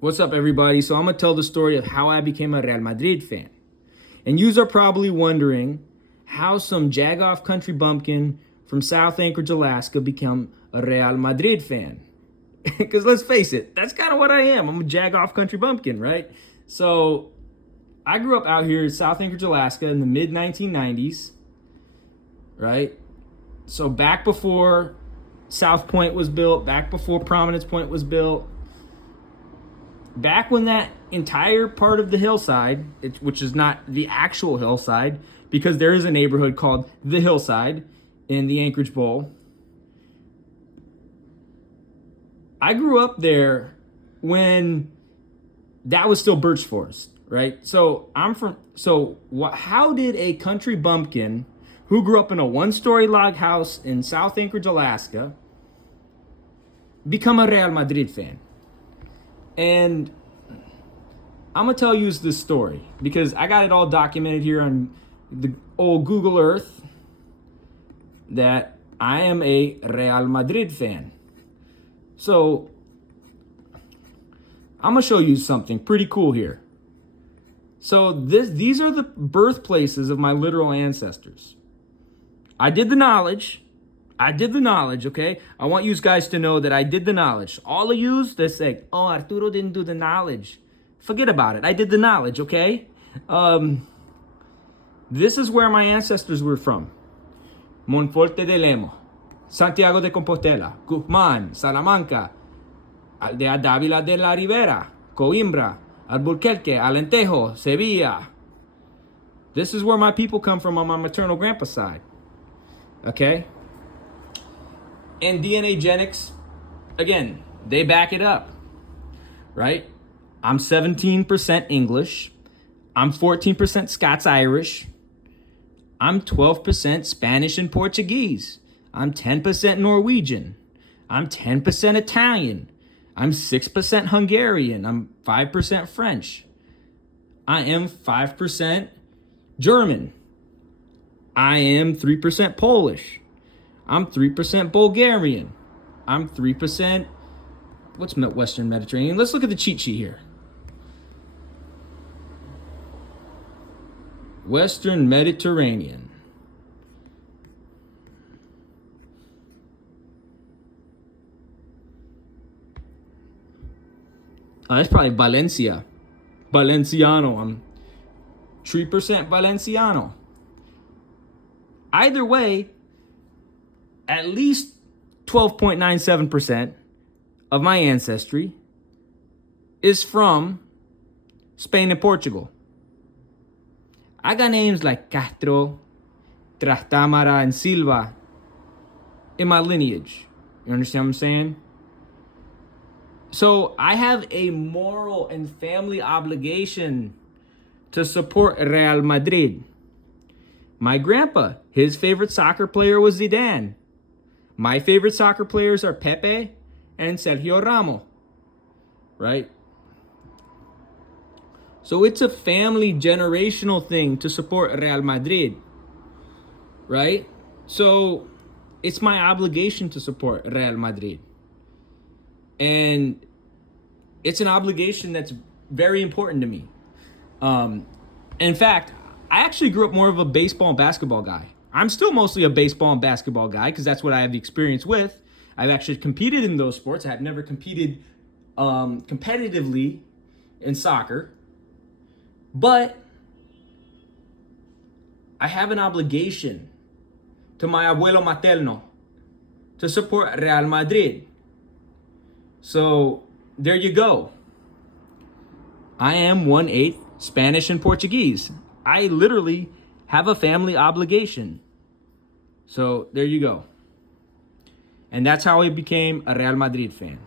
What's up, everybody? So I'm going to tell the story of how I became a Real Madrid fan. And yous are probably wondering how some jagoff country bumpkin from South Anchorage, Alaska become a Real Madrid fan. Because let's face it, that's kind of what I am. I'm a jagoff country bumpkin, right? So I grew up out here in South Anchorage, Alaska in the mid-1990s, right? So back before South Point was built, back before Prominence Point was built, back when that entire part of the hillside, which is not the actual hillside, because there is a neighborhood called the Hillside in the Anchorage Bowl. I grew up there when that was still birch forest, right? How did a country bumpkin who grew up in a one-story log house in South Anchorage, Alaska, become a Real Madrid fan? And I'm going to tell you this story because I got it all documented here on the old Google Earth that I am a Real Madrid fan. So I'm going to show you something pretty cool here. So these are the birthplaces of my literal ancestors. I did the knowledge, okay? I want you guys to know that I did the knowledge. All of yous that say, oh, Arturo didn't do the knowledge. Forget about it. I did the knowledge, okay? This is where my ancestors were from. Monforte de Lemo, Santiago de Compostela, Guzman, Salamanca, Aldea Dávila de la Ribera, Coimbra, Albuquerque, Alentejo, Sevilla. This is where my people come from on my maternal grandpa's side, okay? And DNA Genics, again, they back it up, right? I'm 17% English. I'm 14% Scots-Irish. I'm 12% Spanish and Portuguese. I'm 10% Norwegian. I'm 10% Italian. I'm 6% Hungarian. I'm 5% French. I am 5% German. I am 3% Polish. I'm 3% Bulgarian. I'm 3%, what's Western Mediterranean? Let's look at the cheat sheet here. Western Mediterranean. That's probably Valencia. Valenciano. I'm 3% Valenciano. Either way, at least 12.97% of my ancestry is from Spain and Portugal. I got names like Castro, Trastámara, and Silva in my lineage. You understand what I'm saying? So I have a moral and family obligation to support Real Madrid. My grandpa, his favorite soccer player was Zidane. My favorite soccer players are Pepe and Sergio Ramos, right? So it's a family generational thing to support Real Madrid, right? So it's my obligation to support Real Madrid. And it's an obligation that's very important to me. In fact, I actually grew up more of a baseball and basketball guy. I'm still mostly a baseball and basketball guy because that's what I have the experience with. I've actually competed in those sports. I have never competed competitively in soccer. But I have an obligation to my abuelo materno to support Real Madrid. So there you go. I am 1/8 Spanish and Portuguese. I literally have a family obligation. So there you go. And that's how I became a Real Madrid fan.